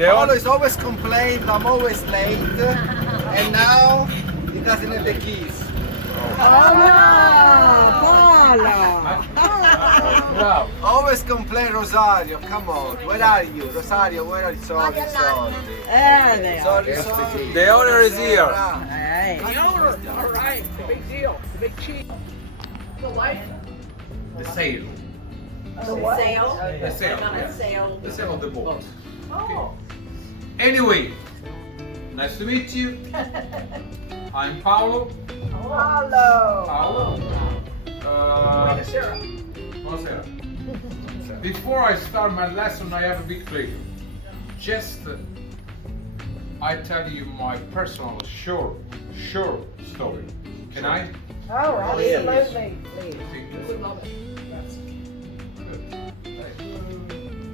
Paolo is always complained I'm always late, and now he doesn't have the keys. Bravo. Always complain Rosario, come on, where are you? Rosario, where are you? Sorry. Sorry. The owner is here. The owner, all right, the big deal, the big cheese. The wife? The sail. The what? Sail? The sail. I'm on Yeah. a sail. The sail of the boat. Oh. Anyway, nice to meet you. I'm Paolo. Paolo. Sarah. Buonasera. Before I start my lesson, I have a big favor. Just I tell you my personal short story. Can I? Oh, absolutely. We love it.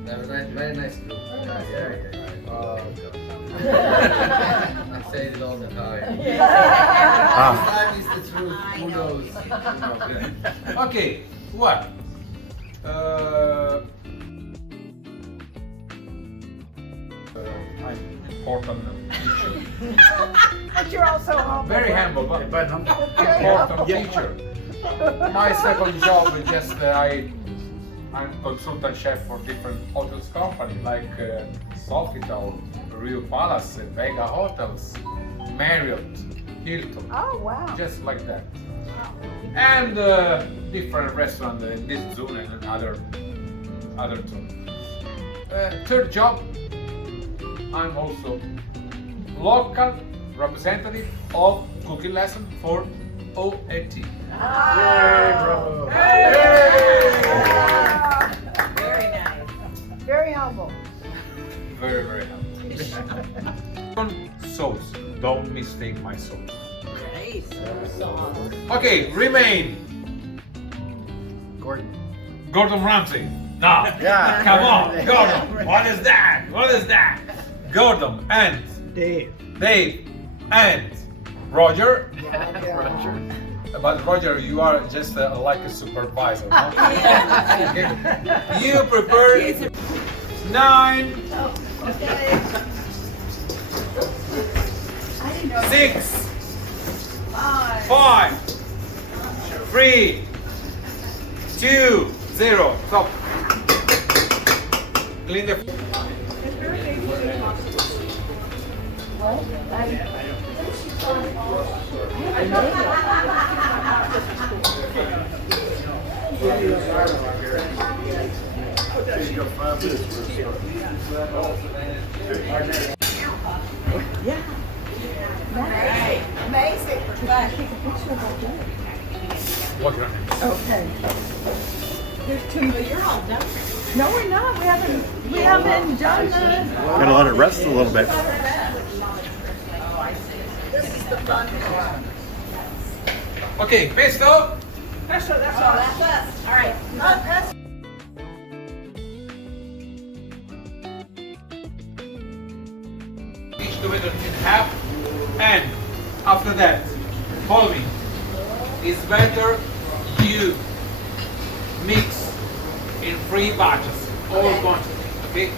Very nice group. I say it all the time. This time is the truth. Who knows? Okay, well, I'm important teacher. But you're also humble. Very humble, but important teacher. My second job is just I'm consultant chef for different hotels company like Sofitel, Rio Palace, Vega Hotels, Marriott, Hilton, Oh, wow. just like that. And different restaurants in this zone and other zone. Third job, I'm also local representative of cooking lesson for OAT. Very nice. Very humble. Very, very happy. Sauce. Don't mistake my sauce. Nice. Okay, remain. Gordon Ramsay. No. Yeah. Come on, Gordon. What is that? What is that? Gordon and Dave. And Roger. But Roger, you are just like a supervisor. No? Okay. You prepare 9, 6, 5, 3, 2, 0. Stop. Clean the. Amazing. What? Okay. There's two, but you're all done. No, we're not. We haven't done the. Gonna let it rest a little bit. This is the fun part. Okay, pesto. That's us. All right. Each tomato in half, and after that, follow me. It's better you mix in 3 batches, all quantity, okay?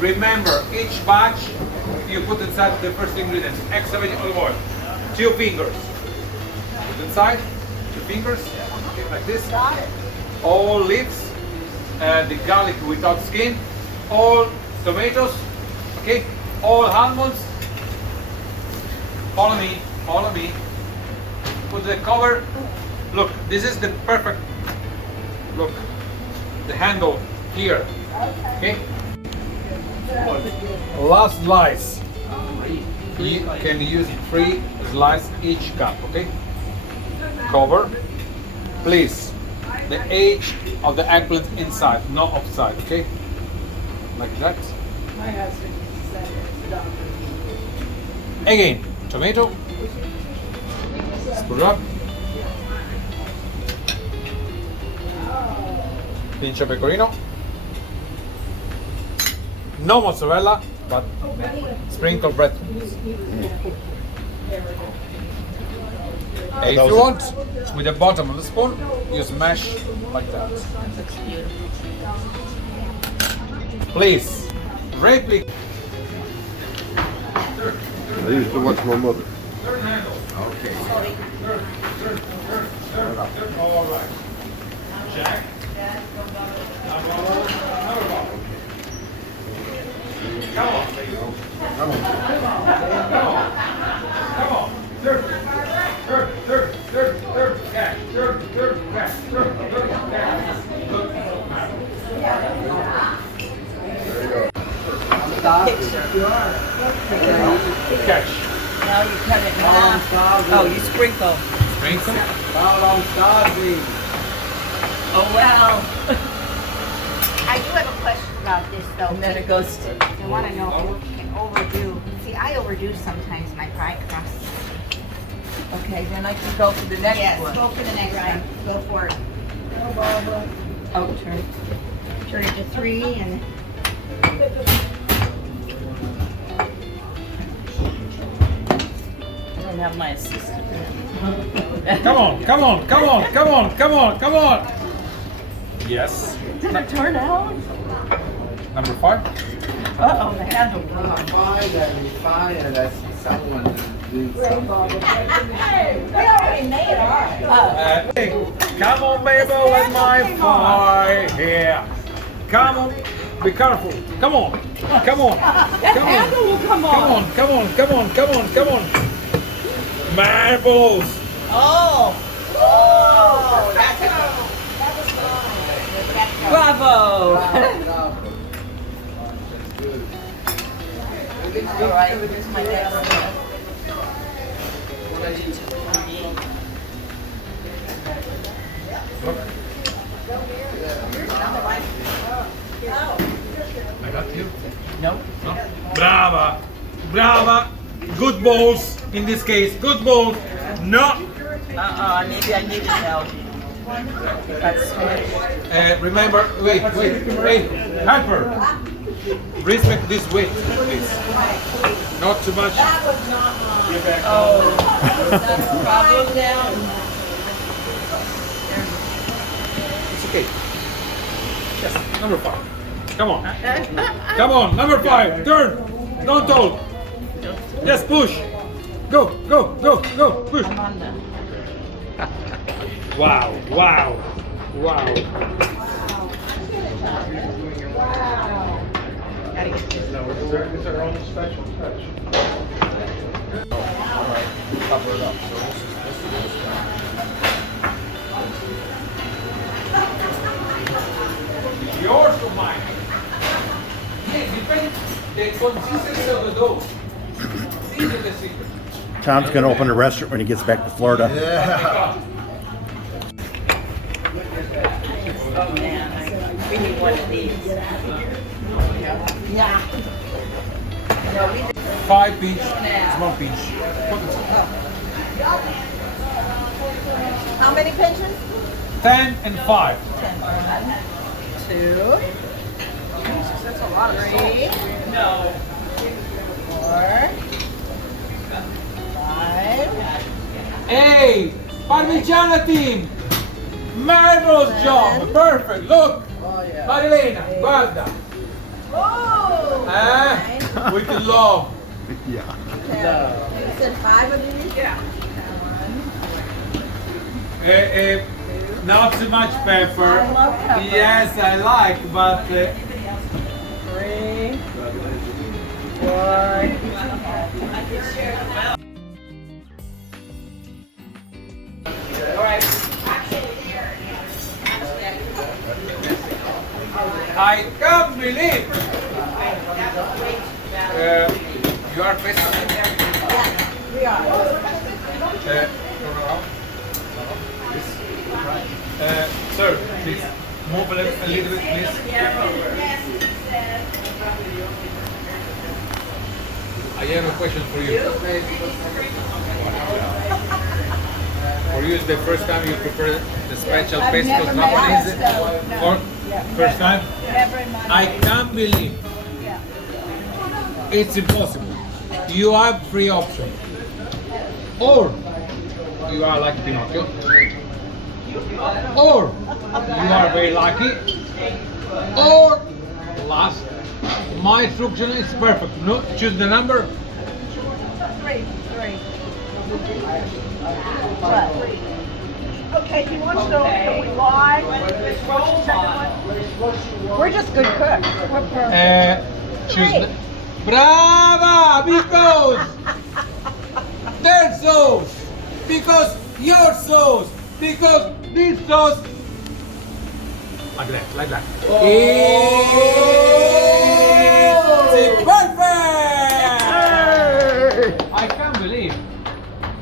Remember, each batch you put inside the first ingredients, extra virgin olive oil, 2 fingers. Put inside, 2 fingers, okay, like this. Got it. All leaves, the garlic without skin, all tomatoes, okay? All almonds. Follow me. Put the cover. Look, this is the perfect. Look, the handle here. Okay. Last slice. You can use 3 slices each cup. Okay. Cover. Please. The edge of the eggplant inside, not outside. Okay. Like that. My husband said it's done. Again, tomato. Put it up. Pinch of pecorino. No mozzarella, but sprinkle breadcrumbs. And if you want, with the bottom of the spoon, you smash like that. Please, replica. I used to watch my mother. Okay. All right. Jack. Come on, baby. Come on. Come on. Third. Catch. Third. Catch. Look. There you go. Catch. Now you cut it in half. Oh, you sprinkle. Sprinkle. Paolo, I'm starving. Oh, well. I do have a question about this though. And then it goes to... I want to know if you can overdo. See, I overdo sometimes my pie crust. Okay, then I can go for the next Yes, one. go for the next one. Go for it. Oh, turn. Turn it to 3 and I don't have my assistant. Come on. Yes. Did it turn out? Number 5. Uh-oh, the handle I'm broke. fine, I'm fine, and I see someone doing something. We already made ours. Hey, come on, Mabel, with my pie here. Come on. Be careful. Come on. That handle will come on. Come on. Marbles. Oh. Bravo. Bravo. Good. All right, here's my next one. I got you. Nope. Brava. Good balls in this case. Good balls. No. Maybe I needed help. That's switch. Remember, wait. Hey, helper. Respect this weight, please. Not too much. Oh, that's a problem now. It's okay. Yes, number 5. Come on, number 5. Turn. Don't hold. Just push. Go. Push. I'm on the... Wow. Gotta get this. It's our own special touch. Cover it up. So this is Yours or mine? Yeah, depends the consistency of the dough. These are the secret. Tom's going to open a restaurant when he gets back to Florida. Yeah. Oh man, I really need one of these. Yeah. No, we 5 pinch, small pinch. How many pinches? 10 and 5. 2. That's a lot of 3. No. 4. 5. Hey, Parmigiana team! Marvelous job! Perfect! Look! Marilena, guarda! Oh! With love! Yeah. You said 5 of these? Yeah. Not too much pepper. I love pepper. Yes, I like, but 3. 4. I can't believe you are festive. We are. Sir, please move a little bit, please. I have a question for you. For you, it's the first time you prepare the special I've pesto never made Japanese? pesto. Or first time? Never in my life. I can't believe it's impossible. You have 3 options. Or you are like Pinocchio, or you are very lucky, or last, My instruction is perfect. No, choose the number. Three. What? Okay, he wants to know that we lie. We're just good cooks. Choose. Brava! Because their sauce. Because your sauce. Because this sauce. Like that. Like that. It's perfect! I can't believe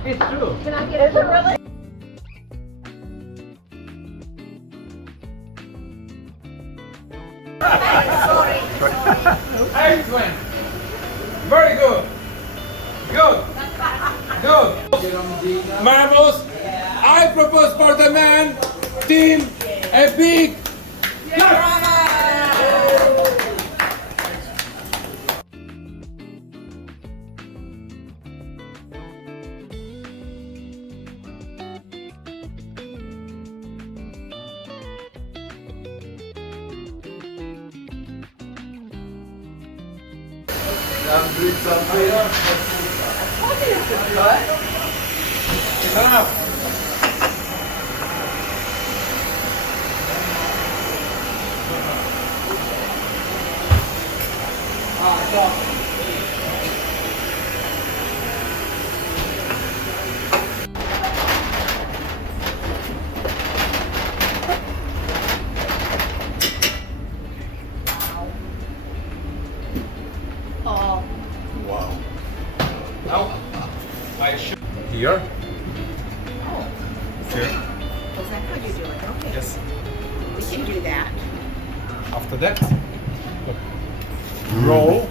it's true. Can I get it? Is it really? Excellent. Very good. Good. Marvelous. I propose for the man team a big clap. Now, I should here. Here. Was that how you do it? Okay. Yes. We can do that. After that, look. Roll.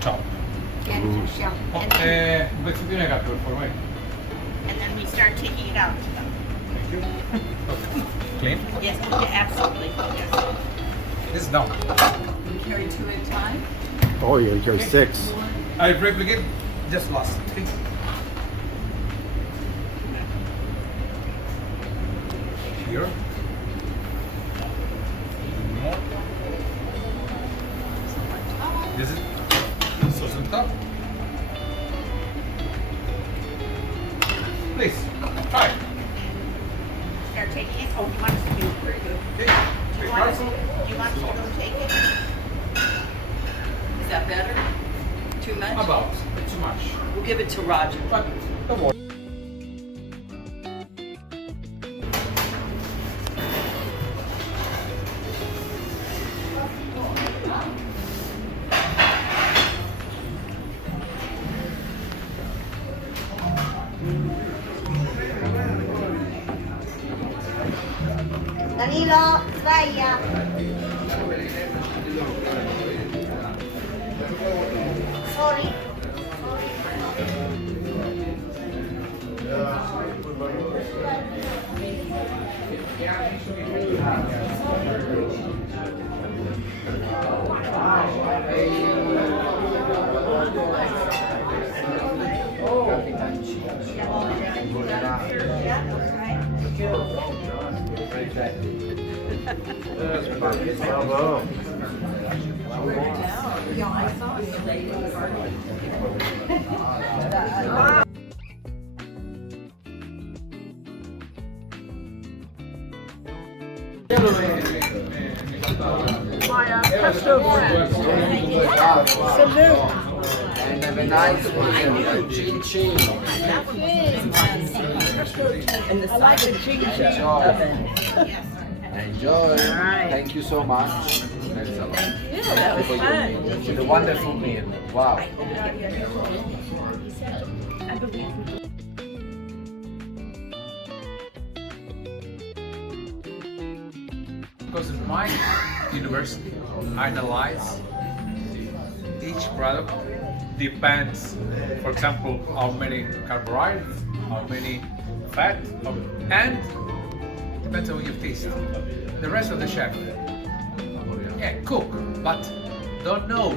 Chop. And, yeah, Un pezzettino di gatto per favore. and then we start taking it out. Thank you. Okay. Clean. Yes, yeah, absolutely. Yes. This is done. You carry 2 at a time? Oh, you gotta carry 6. I replicate just last. Okay. Here. More. This is sauce on top. Please try. Start taking it. Oh, you want us to do it? Very good. Okay. Do you want us to take it? Is that better? Too much? About too much. We'll give it to Roger. But don't worry. Danilo, sveglia. Sorry. Bravo. Pesto bread. Salute. And have a nice weekend. Chin chin. And the side of chin chin. Enjoy. Thank you so much. Thanks a lot. That was fun. It's a wonderful meal. Wow. Because in my university, I analyze each product depends, for example, how many carbohydrates, how many fat, and depends on your taste. The rest of the chef, yeah, cook, but don't know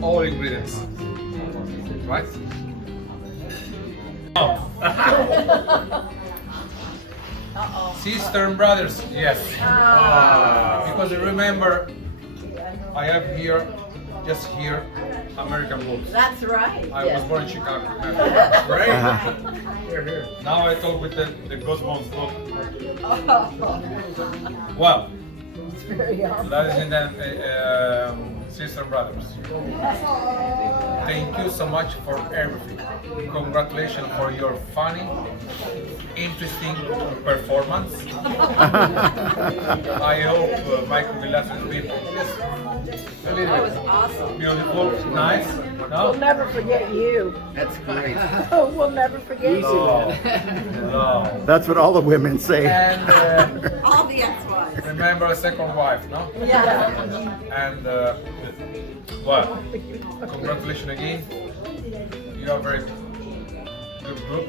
all ingredients, right? Sister and brothers, yes. Because remember, I have here, just here, American books. That's right. I was born in Chicago, remember? Right? Here, here. Now I talk with the Gosbones book. Well, ladies and gentlemen, sister and brothers, thank you so much for everything. Congratulations for your funny, interesting performance. I hope Michael will listen to people. That was awesome. Beautiful, nice. We'll No? never forget you. That's great. We'll never forget you. No. No. That's what all the women say. And All the ex-wives. remember a second wife, no? Yeah. And well, congratulations again. You are a very good group.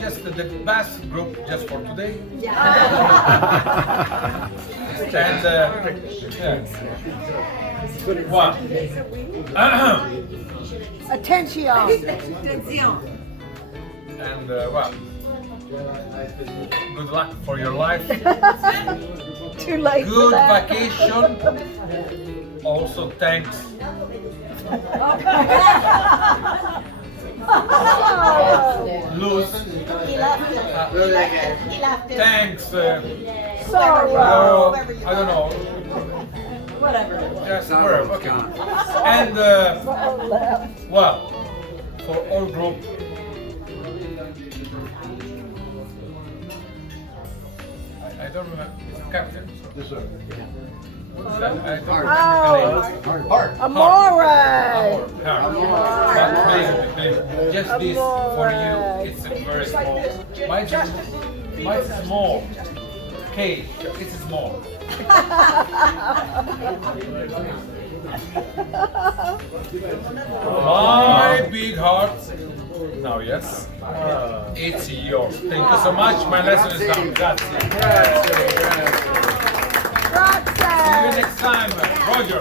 Just the best group just for today. And yeah. Well, Attention. and well, good luck for your life. Too late for Good that. vacation. Also, thanks. Luz. Thanks. Sorrow. I don't know. Whatever. Just wherever. Okay. And well, for all group. I don't remember. Captain. Yes, sir. I don't remember Amore. But please, just this for you, it's a very small. Mine's small. Okay, it's small. My big heart. Now, yes, it's yours. Thank you so much. My lesson is done. Grazie. See you next time, Roger.